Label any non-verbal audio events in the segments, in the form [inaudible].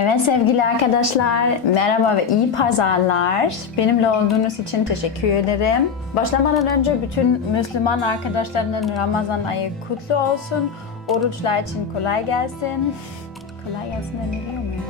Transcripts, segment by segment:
Evet sevgili arkadaşlar, merhaba ve iyi pazarlar. Benimle olduğunuz için teşekkür ederim. Başlamadan önce bütün Müslüman arkadaşlarının Ramazan ayı kutlu olsun. Oruçlar için kolay gelsin. Kolay gelsin deniliyor mu?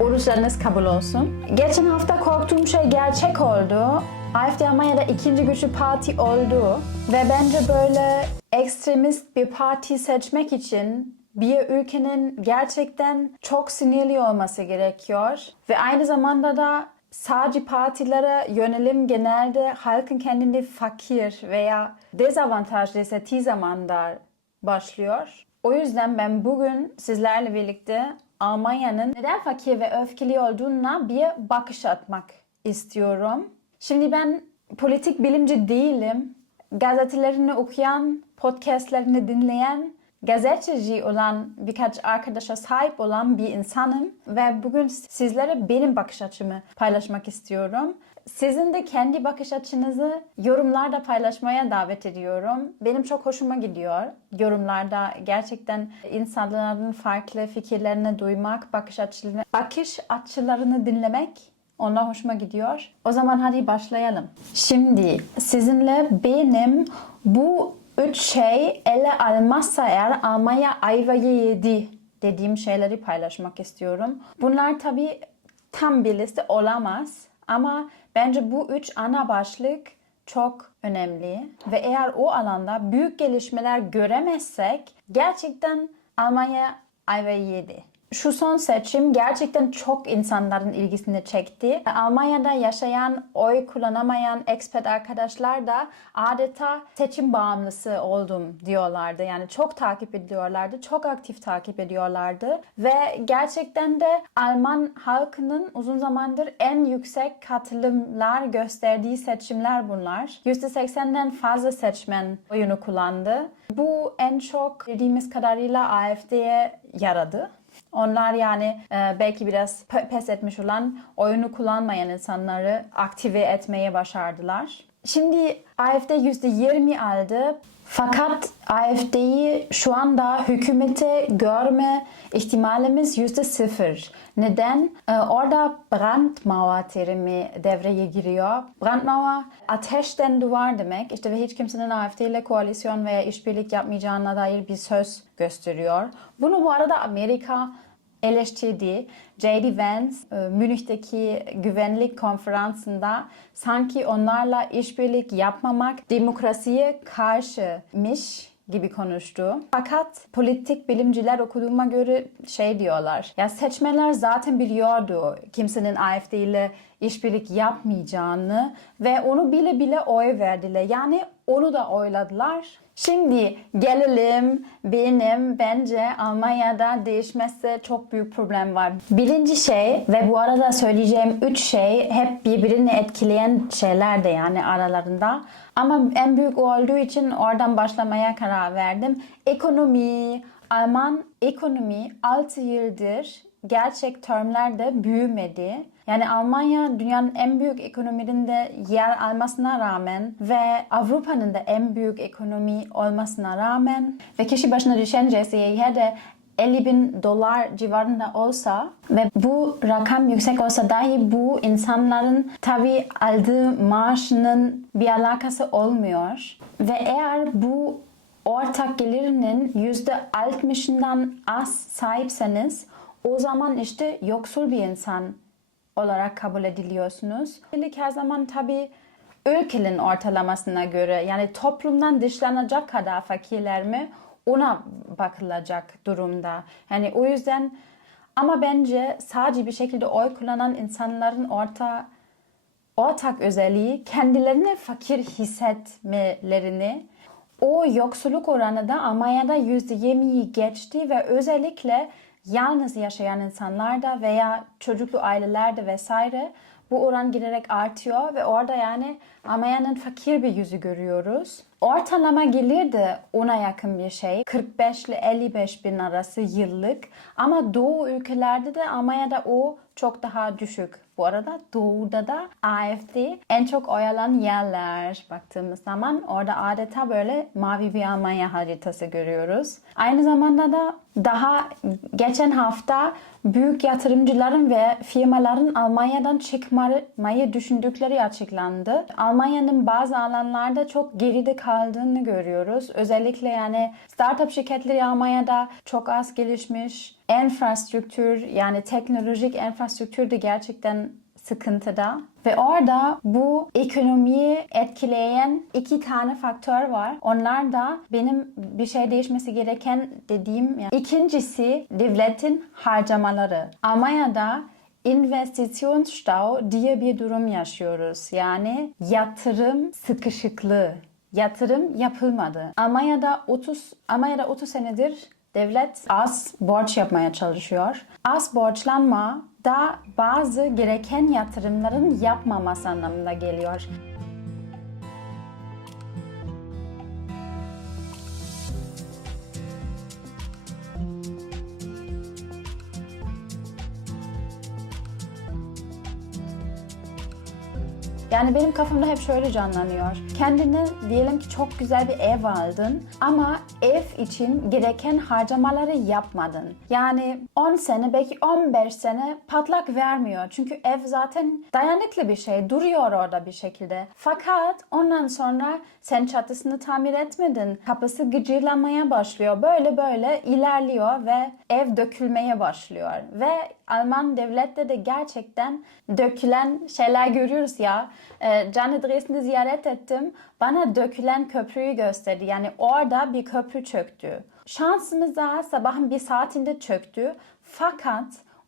Oruçlarınız kabul olsun. Geçen hafta korktuğum şey gerçek oldu. AFD Almanya'da ikinci güçlü parti oldu. Ve bence böyle ekstremist bir parti seçmek için bir ülkenin gerçekten çok sinirli olması gerekiyor. Ve aynı zamanda da sadece partilere yönelim genelde halkın kendini fakir veya dezavantajlı hissettiği zamanlar başlıyor. O yüzden ben bugün sizlerle birlikte Almanya'nın neden fakir ve öfkeli olduğuna bir bakış atmak istiyorum. Şimdi ben politik bilimci değilim. Gazetelerini okuyan, podcastlerini dinleyen, gazeteci olan birkaç arkadaşa sahip olan bir insanım ve bugün sizlere benim bakış açımı paylaşmak istiyorum. Sizin de kendi bakış açınızı yorumlarda paylaşmaya davet ediyorum. Benim çok hoşuma gidiyor. Yorumlarda gerçekten insanların farklı fikirlerini duymak, bakış açılarını, bakış açılarını dinlemek onlar hoşuma gidiyor. O zaman hadi başlayalım. Şimdi sizinle benim bu üç şey ele almazsa eğer Almanya ayvayı yedi dediğim şeyleri paylaşmak istiyorum. Bunlar tabii tam bir liste olamaz ama bence bu üç ana başlık çok önemli ve eğer o alanda büyük gelişmeler göremezsek gerçekten Almanya ayvayı yedi. Şu son seçim gerçekten çok insanların ilgisini çekti. Almanya'da yaşayan, oy kullanamayan expat arkadaşlar da adeta seçim bağımlısı oldum diyorlardı. Yani çok takip ediyorlardı, çok aktif takip ediyorlardı. Ve gerçekten de Alman halkının uzun zamandır en yüksek katılımlar gösterdiği seçimler bunlar. %80'den fazla seçmen oyunu kullandı. Bu en çok dediğimiz kadarıyla AFD'ye yaradı. Onlar yani e, belki biraz pe- pes etmiş olan oyunu kullanmayan insanları aktive etmeye başardılar. Şimdi AFD %20 aldı. Fakat AFD'yi şu anda hükümete görme ihtimalimiz yüzde sıfır. Neden? Ee, orada Brandmauer terimi devreye giriyor. Brandmauer ateşten duvar demek. İşte ve hiç kimsenin AFD ile koalisyon veya işbirlik yapmayacağına dair bir söz gösteriyor. Bunu bu arada Amerika eleştirdi. J.D. Vance e, Münih'teki güvenlik konferansında sanki onlarla işbirlik yapmamak demokrasiye karşımış gibi konuştu. Fakat politik bilimciler okuduğuma göre şey diyorlar. Ya seçmenler zaten biliyordu kimsenin AFD ile işbirlik yapmayacağını ve onu bile bile oy verdiler. Yani onu da oyladılar. Şimdi gelelim benim bence Almanya'da değişmesi çok büyük problem var. Birinci şey ve bu arada söyleyeceğim üç şey hep birbirini etkileyen şeyler de yani aralarında. Ama en büyük olduğu için oradan başlamaya karar verdim. Ekonomi, Alman ekonomi 6 yıldır gerçek termlerde büyümedi. Yani Almanya dünyanın en büyük ekonomilerinde yer almasına rağmen ve Avrupa'nın da en büyük ekonomi olmasına rağmen ve kişi başına düşen CSY'ye de 50 bin dolar civarında olsa ve bu rakam yüksek olsa dahi bu insanların tabi aldığı maaşının bir alakası olmuyor. Ve eğer bu ortak gelirinin %60'ından az sahipseniz o zaman işte yoksul bir insan olarak kabul ediliyorsunuz. Fakirlik her zaman tabii ülkenin ortalamasına göre yani toplumdan dışlanacak kadar fakirler mi ona bakılacak durumda. Yani o yüzden ama bence sadece bir şekilde oy kullanan insanların orta ortak özelliği kendilerini fakir hissetmelerini o yoksulluk oranı da Almanya'da %20'yi geçti ve özellikle yalnız yaşayan insanlarda veya çocuklu ailelerde vesaire bu oran giderek artıyor ve orada yani Almanya'nın fakir bir yüzü görüyoruz. Ortalama gelirdi ona yakın bir şey. 45 ile 55 bin arası yıllık. Ama Doğu ülkelerde de Almanya'da o çok daha düşük. Bu arada Doğu'da da AFD en çok oy alan yerler baktığımız zaman orada adeta böyle mavi bir Almanya haritası görüyoruz. Aynı zamanda da daha geçen hafta büyük yatırımcıların ve firmaların Almanya'dan çıkmayı düşündükleri açıklandı. Almanya'nın bazı alanlarda çok geride kaldığını görüyoruz. Özellikle yani startup şirketleri Almanya'da çok az gelişmiş. Enfrastruktür yani teknolojik enfrastruktür de gerçekten sıkıntıda. Ve orada bu ekonomiyi etkileyen iki tane faktör var. Onlar da benim bir şey değişmesi gereken dediğim. Yani. İkincisi devletin harcamaları. Almanya'da investisyonsstau diye bir durum yaşıyoruz. Yani yatırım sıkışıklığı. Yatırım yapılmadı. Almanya'da 30 Almanya'da 30 senedir devlet az borç yapmaya çalışıyor. Az borçlanma da bazı gereken yatırımların yapmaması anlamına geliyor. Yani benim kafamda hep şöyle canlanıyor. Kendine diyelim ki çok güzel bir ev aldın ama ev için gereken harcamaları yapmadın. Yani 10 sene belki 15 sene patlak vermiyor. Çünkü ev zaten dayanıklı bir şey. Duruyor orada bir şekilde. Fakat ondan sonra sen çatısını tamir etmedin. Kapısı gıcırlamaya başlıyor. Böyle böyle ilerliyor ve ev dökülmeye başlıyor. Ve Alman devlette de gerçekten dökülen şeyler görüyoruz ya. E, Canı Dresden'i ziyaret ettim. Bana dökülen köprüyü gösterdi. Yani orada bir köprü çöktü. Şansımıza sabahın bir saatinde çöktü. Fakat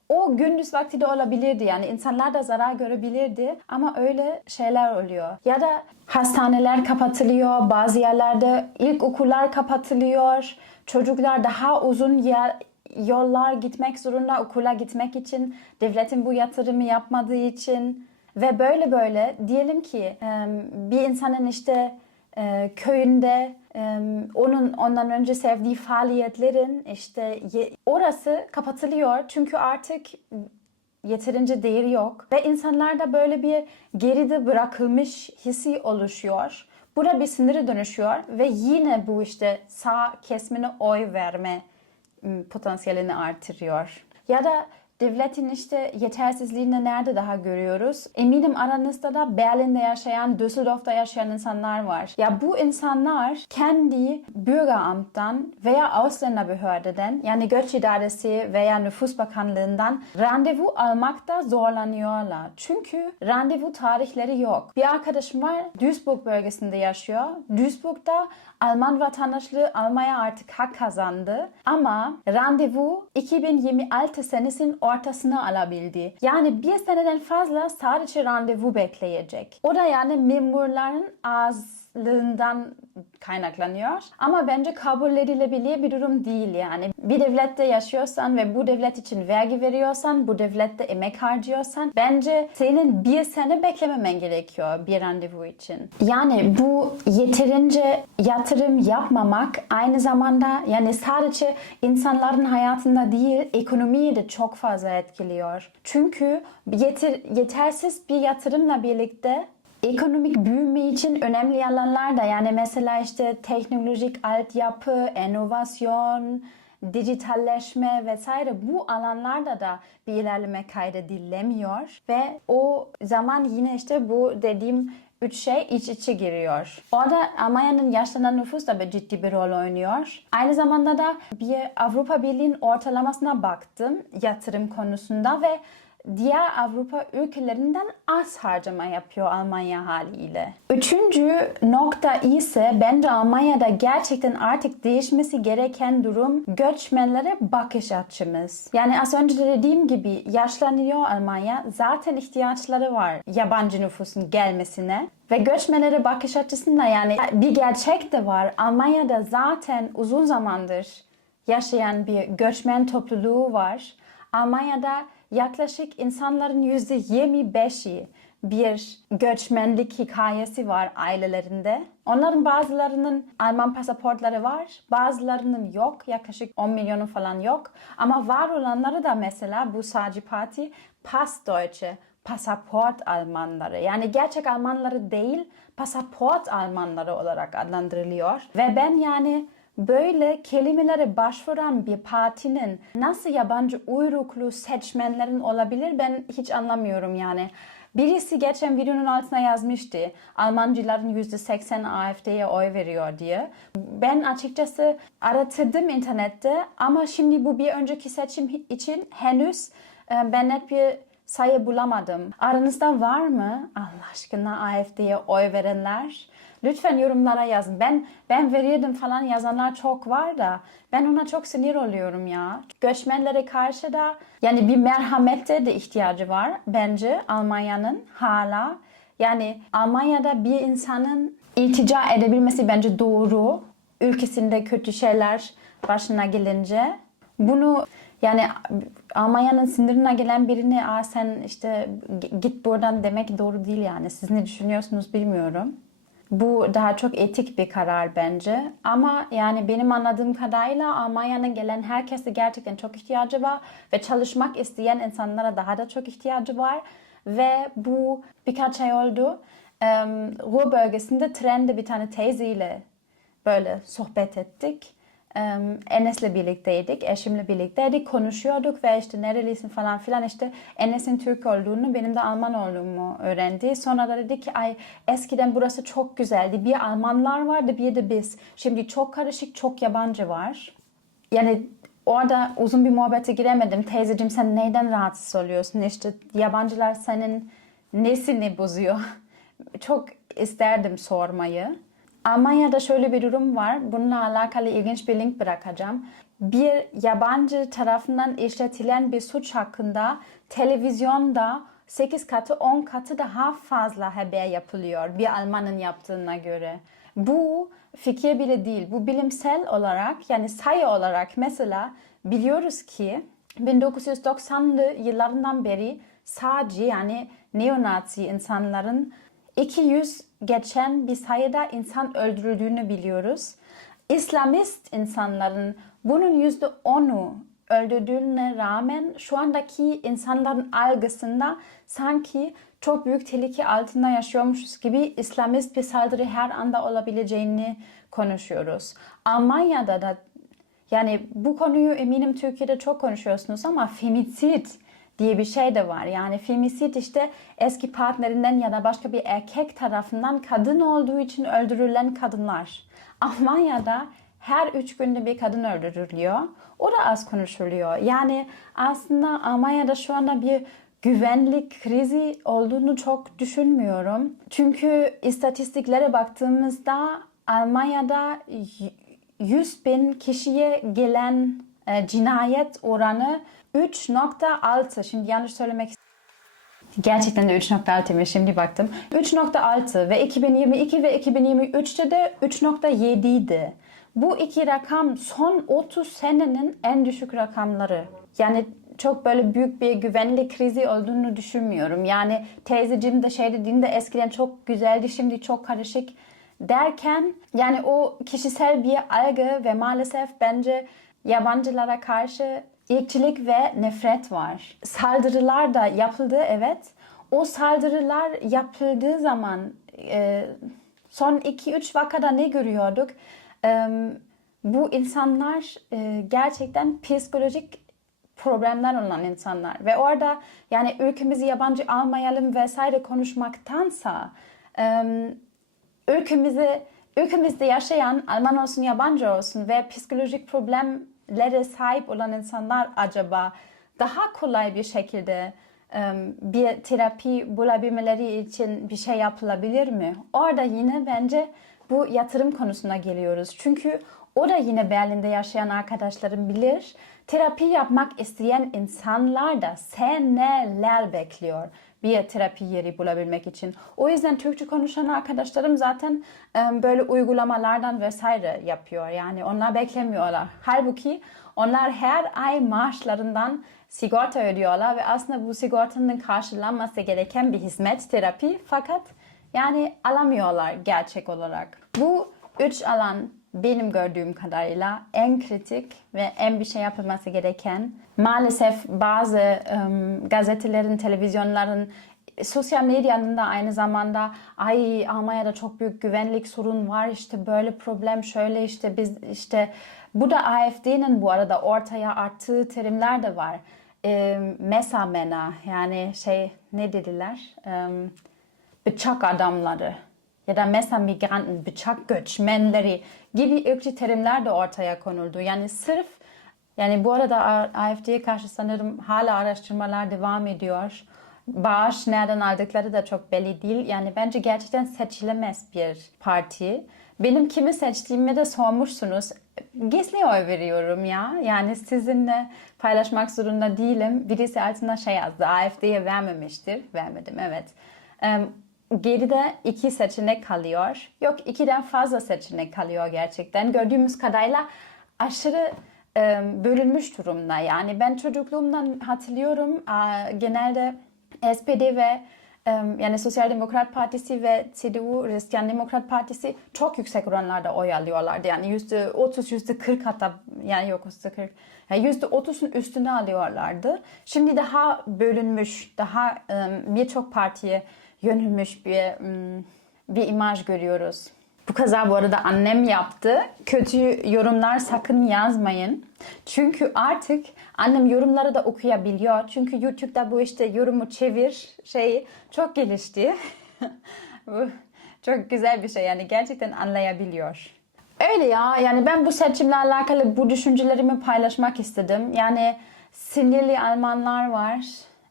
o gündüz vakti de olabilirdi yani insanlar da zarar görebilirdi ama öyle şeyler oluyor. Ya da hastaneler kapatılıyor, bazı yerlerde ilk okullar kapatılıyor, çocuklar daha uzun yer, yollar gitmek zorunda okula gitmek için devletin bu yatırımı yapmadığı için ve böyle böyle diyelim ki bir insanın işte köyünde onun ondan önce sevdiği faaliyetlerin işte orası kapatılıyor çünkü artık yeterince değeri yok ve insanlarda böyle bir geride bırakılmış hissi oluşuyor. Burada bir siniri dönüşüyor ve yine bu işte sağ kesmine oy verme potansiyelini artırıyor. Ya da devletin işte yetersizliğini nerede daha görüyoruz? Eminim aranızda da Berlin'de yaşayan, Düsseldorf'ta yaşayan insanlar var. Ya bu insanlar kendi Bürgeramt'tan veya Ausländerbehörden yani Göç İdaresi veya Nüfus Bakanlığı'ndan randevu almakta zorlanıyorlar. Çünkü randevu tarihleri yok. Bir arkadaşım var Duisburg bölgesinde yaşıyor. Duisburg'da Alman vatandaşlığı almaya artık hak kazandı. Ama randevu 2026 senesinin ortasına alabildi. Yani bir seneden fazla sadece randevu bekleyecek. O da yani memurların azlığından kaynaklanıyor. Ama bence kabul edilebilir bir durum değil yani. Bir devlette yaşıyorsan ve bu devlet için vergi veriyorsan, bu devlette emek harcıyorsan bence senin bir sene beklememen gerekiyor bir randevu için. Yani bu yeterince yatırım yapmamak aynı zamanda yani sadece insanların hayatında değil ekonomiyi de çok fazla etkiliyor. Çünkü yeter, yetersiz bir yatırımla birlikte Ekonomik büyüme için önemli alanlar da yani mesela işte teknolojik altyapı, inovasyon, dijitalleşme vesaire bu alanlarda da bir ilerleme kaydedilemiyor ve o zaman yine işte bu dediğim üç şey iç içe giriyor. Orada Almanya'nın yaşlanan nüfus da bir ciddi bir rol oynuyor. Aynı zamanda da bir Avrupa Birliği'nin ortalamasına baktım yatırım konusunda ve diğer Avrupa ülkelerinden az harcama yapıyor Almanya haliyle. Üçüncü nokta ise bence Almanya'da gerçekten artık değişmesi gereken durum göçmenlere bakış açımız. Yani az önce de dediğim gibi yaşlanıyor Almanya. Zaten ihtiyaçları var yabancı nüfusun gelmesine. Ve göçmenlere bakış açısında yani bir gerçek de var. Almanya'da zaten uzun zamandır yaşayan bir göçmen topluluğu var. Almanya'da yaklaşık insanların %25'i bir göçmenlik hikayesi var ailelerinde. Onların bazılarının Alman pasaportları var, bazılarının yok. Yaklaşık 10 milyonu falan yok. Ama var olanları da mesela bu sağcı parti Passdeutsche, pasaport Almanları. Yani gerçek Almanları değil, pasaport Almanları olarak adlandırılıyor. Ve ben yani böyle kelimelere başvuran bir partinin nasıl yabancı uyruklu seçmenlerin olabilir ben hiç anlamıyorum yani. Birisi geçen videonun altına yazmıştı. Almancıların %80 AFD'ye oy veriyor diye. Ben açıkçası aratırdım internette ama şimdi bu bir önceki seçim için henüz e, ben net bir sayı bulamadım. Aranızda var mı Allah aşkına AFD'ye oy verenler? Lütfen yorumlara yazın. Ben ben verirdim falan yazanlar çok var da ben ona çok sinir oluyorum ya. Göçmenlere karşı da yani bir merhamette de ihtiyacı var bence Almanya'nın hala. Yani Almanya'da bir insanın iltica edebilmesi bence doğru. Ülkesinde kötü şeyler başına gelince bunu yani Almanya'nın sinirine gelen birine Aa, sen işte git buradan demek doğru değil yani. Siz ne düşünüyorsunuz bilmiyorum. Bu daha çok etik bir karar bence. Ama yani benim anladığım kadarıyla Almanya'nın gelen herkese gerçekten çok ihtiyacı var. Ve çalışmak isteyen insanlara daha da çok ihtiyacı var. Ve bu birkaç ay oldu. Ruhr bölgesinde trende bir tane teyzeyle böyle sohbet ettik. Enes'le birlikteydik, eşimle birlikteydik, konuşuyorduk ve işte nerelisin falan filan işte Enes'in Türk olduğunu, benim de Alman olduğumu öğrendi. Sonra da dedi ki ay eskiden burası çok güzeldi. Bir Almanlar vardı, bir de biz. Şimdi çok karışık, çok yabancı var. Yani orada uzun bir muhabbete giremedim. Teyzeciğim sen neyden rahatsız oluyorsun? İşte yabancılar senin nesini bozuyor? [laughs] çok isterdim sormayı. Almanya'da şöyle bir durum var. Bununla alakalı ilginç bir link bırakacağım. Bir yabancı tarafından işletilen bir suç hakkında televizyonda 8 katı 10 katı daha fazla haber yapılıyor bir Almanın yaptığına göre. Bu fikir bile değil. Bu bilimsel olarak yani sayı olarak mesela biliyoruz ki 1990'lı yıllarından beri sadece yani neonazi insanların 200 geçen bir sayıda insan öldürüldüğünü biliyoruz. İslamist insanların bunun yüzde onu öldürdüğüne rağmen şu andaki insanların algısında sanki çok büyük tehlike altında yaşıyormuşuz gibi İslamist bir saldırı her anda olabileceğini konuşuyoruz. Almanya'da da yani bu konuyu eminim Türkiye'de çok konuşuyorsunuz ama femisit diye bir şey de var. Yani femisit işte eski partnerinden ya da başka bir erkek tarafından kadın olduğu için öldürülen kadınlar. [laughs] Almanya'da her üç günde bir kadın öldürülüyor. O da az konuşuluyor. Yani aslında Almanya'da şu anda bir güvenlik krizi olduğunu çok düşünmüyorum. Çünkü istatistiklere baktığımızda Almanya'da 100 bin kişiye gelen e, cinayet oranı 3.6. Şimdi yanlış söylemek Gerçekten de 3.6'ymış şimdi baktım. 3.6 ve 2022 ve 2023'te de 3.7 idi. Bu iki rakam son 30 senenin en düşük rakamları. Yani çok böyle büyük bir güvenlik krizi olduğunu düşünmüyorum. Yani teyzeciğim de şey dediğinde eskiden çok güzeldi şimdi çok karışık derken yani o kişisel bir algı ve maalesef bence yabancılara karşı ırkçılık ve nefret var. Saldırılar da yapıldı evet. O saldırılar yapıldığı zaman e, son 2-3 vakada ne görüyorduk? E, bu insanlar e, gerçekten psikolojik problemler olan insanlar ve orada yani ülkemizi yabancı almayalım vesaire konuşmaktansa e, ülkemizi ülkemizde yaşayan Alman olsun yabancı olsun ve psikolojik problemlere sahip olan insanlar acaba daha kolay bir şekilde bir terapi bulabilmeleri için bir şey yapılabilir mi? Orada yine bence bu yatırım konusuna geliyoruz. Çünkü o da yine Berlin'de yaşayan arkadaşlarım bilir. Terapi yapmak isteyen insanlar da seneler bekliyor bir terapi yeri bulabilmek için. O yüzden Türkçe konuşan arkadaşlarım zaten böyle uygulamalardan vesaire yapıyor. Yani onlar beklemiyorlar. Halbuki onlar her ay maaşlarından sigorta ödüyorlar ve aslında bu sigortanın karşılanması gereken bir hizmet terapi fakat yani alamıyorlar gerçek olarak. Bu üç alan benim gördüğüm kadarıyla en kritik ve en bir şey yapılması gereken. Maalesef bazı ım, gazetelerin, televizyonların, sosyal medyanın da aynı zamanda ay Almanya'da çok büyük güvenlik sorun var işte böyle problem şöyle işte biz işte bu da AFD'nin bu arada ortaya attığı terimler de var. E, mesamena yani şey ne dediler? Em, bıçak adamları ya da mesela migranten, bıçak göçmenleri gibi ırkçı terimler de ortaya konuldu. Yani sırf yani bu arada AFD'ye karşı sanırım hala araştırmalar devam ediyor. Bağış nereden aldıkları da çok belli değil. Yani bence gerçekten seçilemez bir parti. Benim kimi seçtiğimi de sormuşsunuz. Gizli oy veriyorum ya. Yani sizinle paylaşmak zorunda değilim. Birisi altına şey yazdı. AFD'ye vermemiştir. Vermedim evet. Geride iki seçenek kalıyor. Yok ikiden fazla seçenek kalıyor gerçekten. Gördüğümüz kadarıyla aşırı e, bölünmüş durumda. Yani ben çocukluğumdan hatırlıyorum e, genelde SPD ve e, yani Sosyal Demokrat Partisi ve CDU Hristiyan Demokrat Partisi çok yüksek oranlarda oy alıyorlardı. Yani yüzde 30, yüzde 40 hatta yani yok yüzde 40. Yani yüzde 30'un üstüne alıyorlardı. Şimdi daha bölünmüş, daha e, birçok partiye yönelmiş bir ım, bir imaj görüyoruz. Bu kaza bu arada annem yaptı. Kötü yorumlar sakın yazmayın. Çünkü artık annem yorumları da okuyabiliyor. Çünkü YouTube'da bu işte yorumu çevir şeyi çok gelişti. [laughs] bu çok güzel bir şey yani gerçekten anlayabiliyor. Öyle ya yani ben bu seçimle alakalı bu düşüncelerimi paylaşmak istedim. Yani sinirli Almanlar var.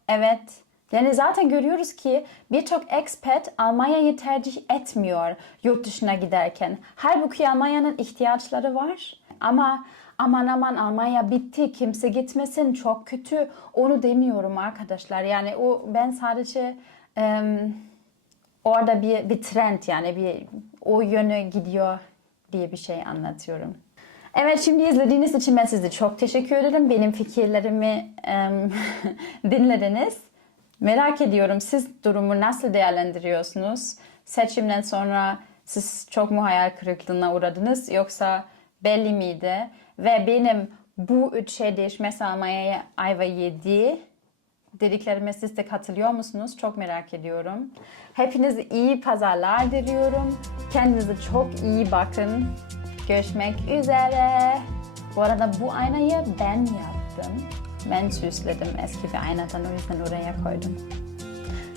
Evet. Yani zaten görüyoruz ki birçok expat Almanya'yı tercih etmiyor yurt dışına giderken. Halbuki Almanya'nın ihtiyaçları var. Ama aman aman Almanya bitti kimse gitmesin çok kötü onu demiyorum arkadaşlar. Yani o ben sadece em, orada bir, bir trend yani bir o yöne gidiyor diye bir şey anlatıyorum. Evet şimdi izlediğiniz için ben size çok teşekkür ederim. Benim fikirlerimi em, [laughs] dinlediniz. Merak ediyorum siz durumu nasıl değerlendiriyorsunuz? Seçimden sonra siz çok mu hayal kırıklığına uğradınız yoksa belli miydi? Ve benim bu üç şey değişmesi Almanya'ya ayva yedi dediklerime siz de katılıyor musunuz? Çok merak ediyorum. Hepinize iyi pazarlar diliyorum. Kendinize çok iyi bakın. Görüşmek üzere. Bu arada bu aynayı ben yaptım. Ben süsledim eski bir aynadan o yüzden oraya koydum.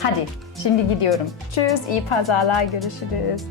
Hadi şimdi gidiyorum. Tschüss, iyi pazarlar, görüşürüz.